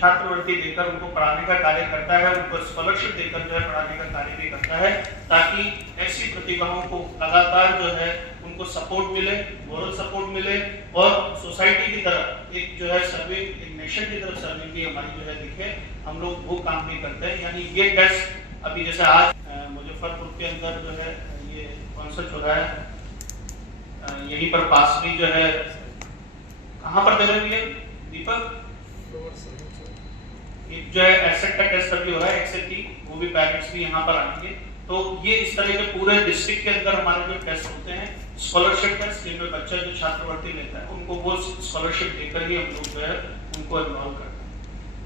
छात्रवृत्ति देकर उनको पढ़ाने का कार्य करता है, उनको स्कॉलरशिप देकर जो है पढ़ाने का कार्य भी करता है, ताकि ऐसी प्रतिभाओं को लगातार जो है उनको सपोर्ट मिले, मोरल सपोर्ट मिले और सोसाइटी की तरफ एक जो है सर्विंग, एक नेशन की तरफ सर्विंग की हमारी जो है दिखे, हम लोग वो काम भी करते हैं। यानी ये टेस्ट अभी जैसे आज मुजफ्फरपुर के अंदर जो है ये कौन सा चौराहा है, यहीं पर पास भी जो है, कहाँ पर दे रहे हैं दीपक, जो है एसेट का टेस्ट अभी हो रहा है, एक्सेट की, वो भी पेरेंट्स भी यहाँ पर आएंगे। तो ये इस तरह के पूरे डिस्ट्रिक्ट के अंदर हमारे जो टेस्ट होते हैं, स्कॉलरशिप टेस्ट, जिनमें बच्चा जो छात्रवृत्ति लेता है उनको वो स्कॉलरशिप देकर ही हम लोग जो है उनको एनरोल करते हैं।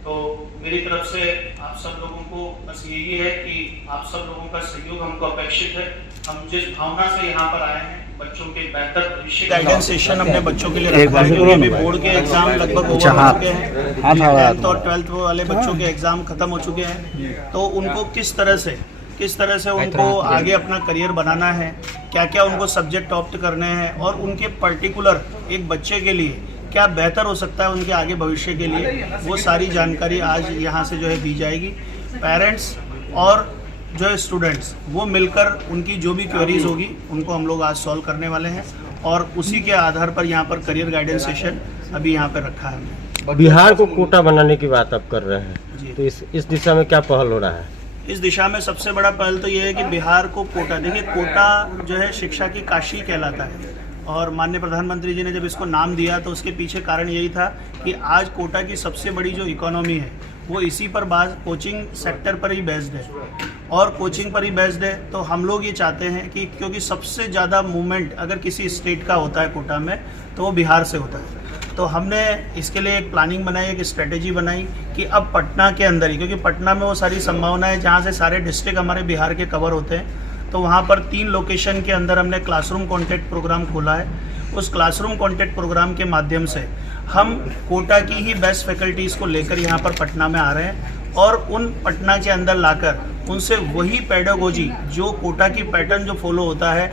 तो मेरी तरफ से आप सब लोगों को बस यही है कि आप सब लोगों का सहयोग हमको अपेक्षित है। हम जिस भावना से यहाँ पर आए हैं, बच्चों के बेहतर भविष्य गाइडेंस सेशन हमने बच्चों के लिए रखा है, क्योंकि अभी बोर्ड के एग्जाम लगभग ओवर हो चुके हैं, 10th और 12th वाले बच्चों के एग्जाम खत्म हो चुके हैं। तो उनको किस तरह से उनको आगे अपना करियर बनाना है, क्या क्या उनको सब्जेक्ट ऑप्ट करने हैं और उनके पर्टिकुलर एक बच्चे के लिए क्या बेहतर हो सकता है उनके आगे भविष्य के लिए, वो सारी जानकारी आज यहाँ से जो है दी जाएगी। पेरेंट्स और जो है स्टूडेंट्स वो मिलकर उनकी जो भी क्वेरीज होगी उनको हम लोग आज सॉल्व करने वाले हैं और उसी के आधार पर यहाँ पर करियर गाइडेंस सेशन अभी यहाँ पर रखा है हमने। बिहार को कोटा बनाने की बात आप कर रहे हैं, तो इस दिशा में क्या पहल हो रहा है? इस दिशा में सबसे बड़ा पहल तो ये है कि बिहार को कोटा, देखिए कोटा जो है शिक्षा की काशी कहलाता है और माननीय प्रधानमंत्री जी ने जब इसको नाम दिया तो उसके पीछे कारण यही था कि आज कोटा की सबसे बड़ी जो इकोनॉमी है वो इसी पर कोचिंग सेक्टर पर ही बेस्ड है और कोचिंग पर ही बेस्ड है। तो हम लोग ये चाहते हैं कि क्योंकि सबसे ज़्यादा मूवमेंट अगर किसी स्टेट का होता है कोटा में तो वो बिहार से होता है, तो हमने इसके लिए एक प्लानिंग बनाई, एक स्ट्रेटेजी बनाई कि अब पटना के अंदर ही, क्योंकि पटना में वो सारी संभावना है जहाँ से सारे डिस्ट्रिक्ट हमारे बिहार के कवर होते हैं, तो वहाँ पर 3 लोकेशन के अंदर हमने क्लासरूम कॉन्टैक्ट प्रोग्राम खोला है। उस क्लासरूम कॉन्टैक्ट प्रोग्राम के माध्यम से हम कोटा की ही बेस्ट फैकल्टीज़ को लेकर यहाँ पर पटना में आ रहे हैं और उन पटना के अंदर लाकर उनसे वही पेडागोजी जो कोटा की पैटर्न जो फॉलो होता है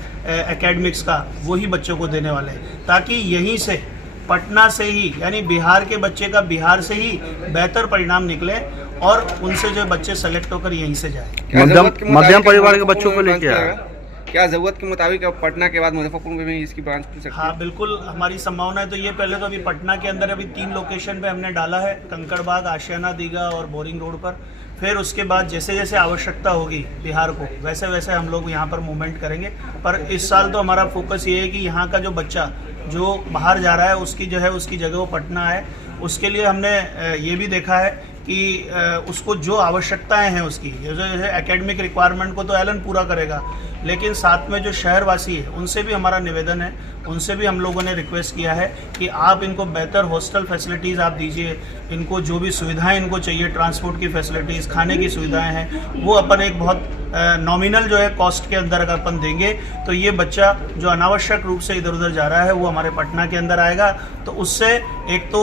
एकेडमिक्स का, वही बच्चों को देने वाले हैं, ताकि यहीं से पटना से ही यानी बिहार के बच्चे का बिहार से ही बेहतर परिणाम निकले और उनसे जो बच्चे सेलेक्ट होकर यहीं से जाए। मध्यम परिवार के बच्चों को लेके क्या जरूरत के मुताबिक अब पटना के बाद मुजफ्फरपुर में भी इसकी ब्रांच खुल सकती है? हाँ बिल्कुल, हमारी संभावना है। तो ये पहले तो अभी पटना के अंदर अभी 3 लोकेशन पे हमने डाला है, कंकड़बाग, आशियाना, दीघा और बोरिंग रोड पर। फिर उसके बाद जैसे जैसे आवश्यकता होगी बिहार को वैसे वैसे हम लोग यहाँ पर मूवमेंट करेंगे। पर इस साल तो हमारा फोकस ये है कि यहाँ का जो बच्चा जो बाहर जा रहा है उसकी जो है उसकी जगह वो पटना है। उसके लिए हमने ये भी देखा है कि उसको जो आवश्यकताएं हैं उसकी, जैसे एकेडमिक रिक्वायरमेंट को तो एलन पूरा करेगा, लेकिन साथ में जो शहरवासी है उनसे भी हमारा निवेदन है, उनसे भी हम लोगों ने रिक्वेस्ट किया है कि आप इनको बेहतर हॉस्टल फैसिलिटीज़ आप दीजिए, इनको जो भी सुविधाएं इनको चाहिए, ट्रांसपोर्ट की फैसिलिटीज़, खाने की सुविधाएं हैं, वो अपन एक बहुत नॉमिनल जो है कॉस्ट के अंदर अगर अपन देंगे तो ये बच्चा जो अनावश्यक रूप से इधर उधर जा रहा है वो हमारे पटना के अंदर आएगा। तो उससे एक तो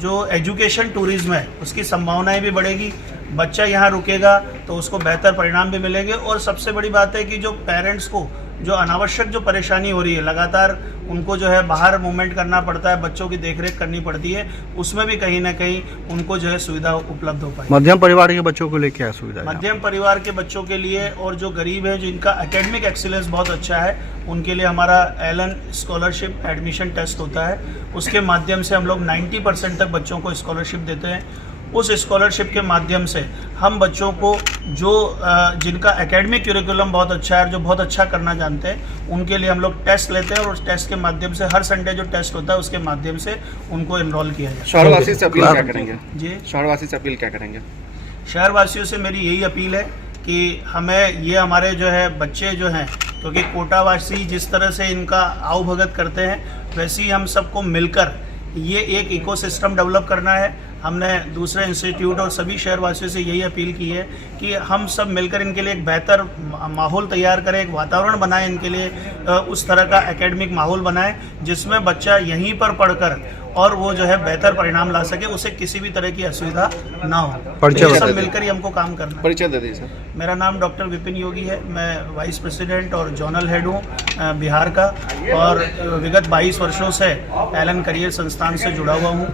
जो एजुकेशन टूरिज्म है उसकी संभावनाएं भी बढ़ेगी, बच्चा यहाँ रुकेगा तो उसको बेहतर परिणाम भी मिलेंगे। और सबसे बड़ी बात है कि जो पेरेंट्स को जो अनावश्यक जो परेशानी हो रही है, लगातार उनको जो है बाहर मूवमेंट करना पड़ता है, बच्चों की देखरेख करनी पड़ती है, उसमें भी कहीं ना कहीं उनको जो है सुविधा उपलब्ध हो पाए। मध्यम परिवार के बच्चों को लेकर क्या सुविधा? मध्यम परिवार के बच्चों के लिए और जो गरीब है, जिनका एकेडमिक एक्सीलेंस बहुत अच्छा है, उनके लिए हमारा एलन स्कॉलरशिप एडमिशन टेस्ट होता है। उसके माध्यम से हम लोग 90% तक बच्चों को स्कॉलरशिप देते हैं। उस स्कॉलरशिप के माध्यम से हम बच्चों को जो जिनका एकेडमिक करिकुलम बहुत अच्छा है और जो बहुत अच्छा करना जानते हैं उनके लिए हम लोग टेस्ट लेते हैं और उस टेस्ट के माध्यम से हर संडे जो टेस्ट होता है उसके माध्यम से उनको एनरोल किया जाए। शहरवासी से अपील क्या करेंगे? जी, शहरवासी से अपील क्या करेंगे? शहरवासियों से मेरी यही अपील है कि हमें ये हमारे जो है बच्चे जो हैं, क्योंकि कोटावासी जिस तरह से इनका आवभगत करते हैं वैसे ही हम सबको मिलकर ये एक इकोसिस्टम डेवलप करना है। हमने दूसरे इंस्टीट्यूट और सभी शहरवासियों से यही अपील की है कि हम सब मिलकर इनके लिए एक बेहतर माहौल तैयार करें, एक वातावरण बनाएं इनके लिए, उस तरह का एकेडमिक माहौल बनाएं जिसमें बच्चा यहीं पर पढ़कर और वो जो है बेहतर परिणाम ला सके, उसे किसी भी तरह की असुविधा ना हो। तो सब मिलकर ही हमको काम करना है। परिचय दे दीजिए सर। मेरा नाम डॉक्टर विपिन योगी है, मैं वाइस प्रेसिडेंट और जोनल हेड हूँ बिहार का और विगत 22 वर्षों से एलन करियर संस्थान से जुड़ा हुआ हूँ।